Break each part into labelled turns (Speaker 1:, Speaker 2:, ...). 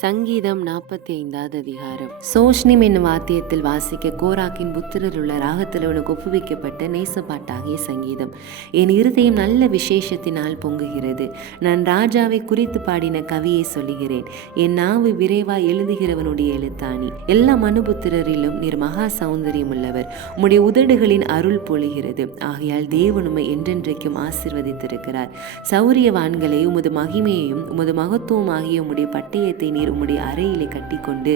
Speaker 1: சங்கீதம் நாற்பத்தி ஐந்தாவது அதிகாரம். சோஷ்னிம் என்னும் வாத்தியத்தில் வாசிக்க கோராக்கின் புத்திரில் உள்ள ராகத்தில் உனக்கு ஒப்புவிக்கப்பட்ட நேசப்பாட்டாகிய சங்கீதம். என் இருதயம் நல்ல விசேஷத்தினால் பொங்குகிறது. நான் ராஜாவை குறித்து பாடின கவியை சொல்லுகிறேன். என் நாவு விரைவாய் எழுதுகிறவனுடைய எழுத்தாணி. எல்லா மனுபுத்திரரிலும் நீர் மகா சௌந்தரியம் உள்ளவர் உம்முடைய உதடுகளின் அருள் பொழிகிறது. ஆகையால் தேவனுமை என்றென்றைக்கும் ஆசிர்வதித்திருக்கிறார். சௌரியவான்களை உமது மகிமையையும் உமது மகத்துவம் ஆகிய உம்முடைய பட்டயத்தை நீர் நீர் உம்முடைய அறையிலே கட்டிக்கொண்டு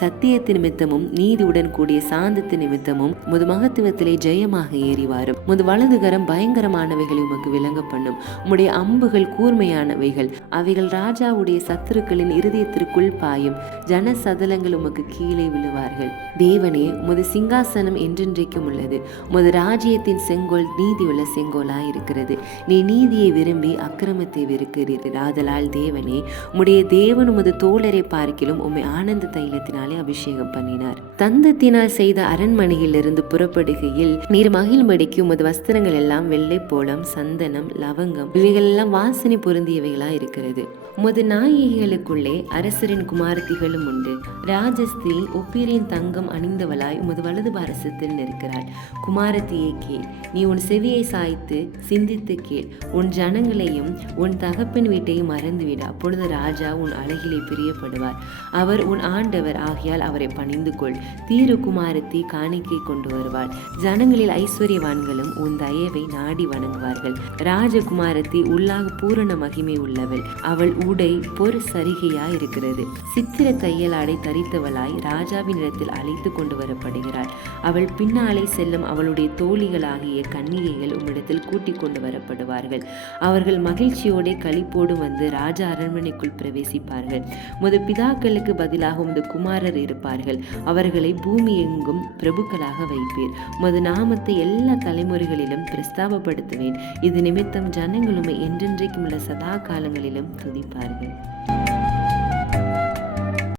Speaker 1: சத்தியத்து நிமித்தமும் நீதியுடன் கூடிய சாந்தத்து நிமித்தமும் முது மகத்துவத்திலே ஜெயமாக ஏறி வாரும் உமது வலதுகரம் பயங்கரமானவைகளை உமக்கு விளங்க பண்ணும். உம்முடைய அம்புகள் கூர்மையானவைகள். அவைகள் ராஜாவுடைய சத்துருக்களின் இருதயத்திற்குள் பாயும். ஜன சதலங்கள் உமக்கு கீழே விழுவார்கள். தேவனே உமது சிங்காசனம் என்றென்றைக்கும் உள்ளது. உமது ராஜ்யத்தின் செங்கோல் நீதியுள்ள செங்கோலாய் இருக்கிறது. நீ நீதியை விரும்பி அக்கிரமத்தை வெறுக்கிறீர். ஆதலால் தேவனே உம்முடைய தேவன் உமது தோழரை பார்க்கிலும் உம்மை ஆனந்த தைலத்தினாலே அபிஷேகம் பண்ணினார். தந்தத்தினால் செய்த அரண்மனையிலிருந்து புறப்படுகையில் நீர் மகிழ்மடிக்கு உமது வஸ்திரங்கள் எல்லாம் வெள்ளை போலம் சந்தனம் லவங்கம் இவைகள் எல்லாம் வாசனை பொருந்தியவைகளா இருக்கிறது. உமது நாயகிகளுக்குள்ளே அரசரின் குமாரத்திகளும் உண்டு. ராஜஸ்திரீ ஒப்பீரின் தங்கம் அணிந்தவளாய் உமது வலது பாரசத்தில் நிற்கிறாள். குமாரத்தியே கேள் நீ உன் செவியை சாய்த்து சிந்தித்து கேள். உன் ஜனங்களையும் உன் தகப்பின் வீட்டையும் மறந்துவிட. அப்பொழுது ராஜா உன் அழகிலே பிரிய பிரியப்படுவார் அவர் உன் ஆண்டவர் ஆகியால் அவரை பணிந்து கொள் தீருகுமாரத்தி காணிக்கை கொண்டு வருவாள் ஜனங்களில் ஐஸ்வர்யவான்களும் உன் தயவை நாடி வணங்குவார்கள். ராஜகுமாரத்தி உள்ளாக பூரண மகிமை உள்ளவள். அவள் உடை பொற் சரிகையா இருக்கிறது. சித்திர தையலாடை தரித்தவளாய் ராஜாவின் இடத்தில் அழைத்து கொண்டு வரப்படுகிறாள். அவள் பின்னாலே செல்லும் அவளுடைய தோழிகளாகிய கன்னிகைகள் உம்மிடத்தில் கூட்டிக் கொண்டு வரப்படுவார்கள். அவர்கள் மகிழ்ச்சியோட களிப்போடு வந்து ராஜா அரண்மனைக்குள் பிரவேசிப்பார்கள். உமது பிதாக்களுக்கு பதிலாக உமது குமாரர் இருப்பார்கள். அவர்களை பூமி எங்கும் பிரபுக்களாக வைப்பீர். உமது நாமத்தை எல்லா தலைமுறைகளிலும் பிரஸ்தாபப்படுத்துவேன். இது நிமித்தம் ஜனங்களுமே என்றென்றைக்கும் உள்ள சதா காலங்களிலும் துதிப்பார்கள்.